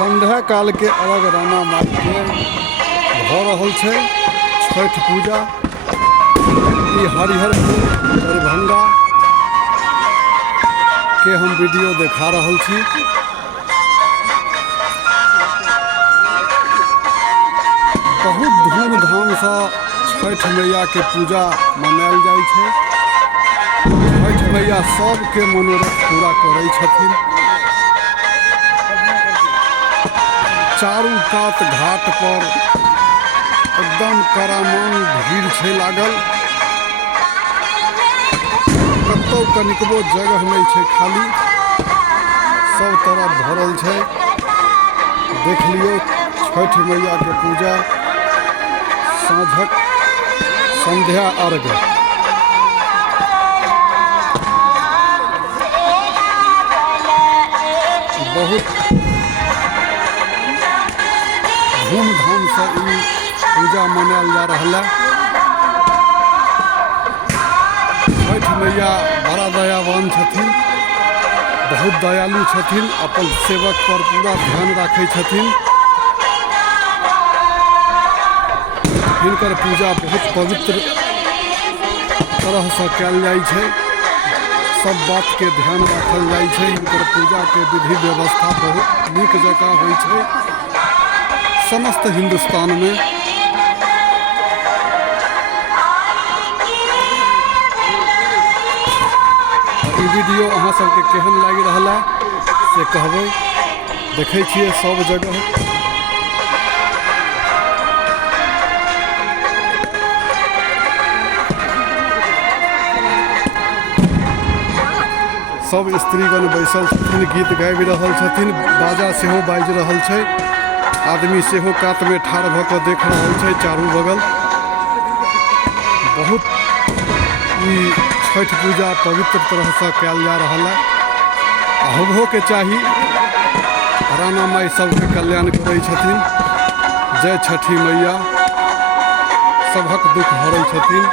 संध्या काल के अलग राना माई के भ रहल छै छठ पूजा। ई हरिहरपुर दरभंगा के हम वीडियो देखा रहल छी। बहुत धूमधाम से छठ मैया के पूजा मनायल जाइ छै। छठ मैया सबके मनोरथ पूरा करै छथिन। चारू कात घाट पर एकदम करामान भीड़ छै लागल। कतौ कनिकबो जगह नहीं छै खाली, सब तरफ भरल छै। देख लियो छठ मैया के पूजा, साँझक संध्या अर्घ। बहुत धूमधाम से ई पूजा मनायल जा रहा है। छठ मैया बड़ा दयावान छथिन, बहुत दयालु छथिन, अपन सेवक पर पूरा ध्यान राखै छथिन। हिनकर पूजा बहुत पवित्र तरह से कयल जाइ छै। सब बात के ध्यान रखल जाइ छै। हिनकर पूजा के विधि व्यवस्था बहुत नीक जकाँ होइ छै समस्त हिंदुस्तान में। ई वीडियो अहाँ सबके केहन लागि रहा से कहबै। देखै छियै सब जगह सब स्त्रीगण बैसल छथिन, गीत गाबि रहल छथिन, बाजा सेहो बाजि रहल छै। आदमी सेहो कात में ठाढ़ भऽ कऽ देख रहल छै चारू बगल। बहुत ई छठ पूजा पवित्र तरह से कयल जा रहा है। होबहो के चाही। राना माई सबके कल्याण करै छथिन। जय छठी मैया, सबक दुख हरै छथिन।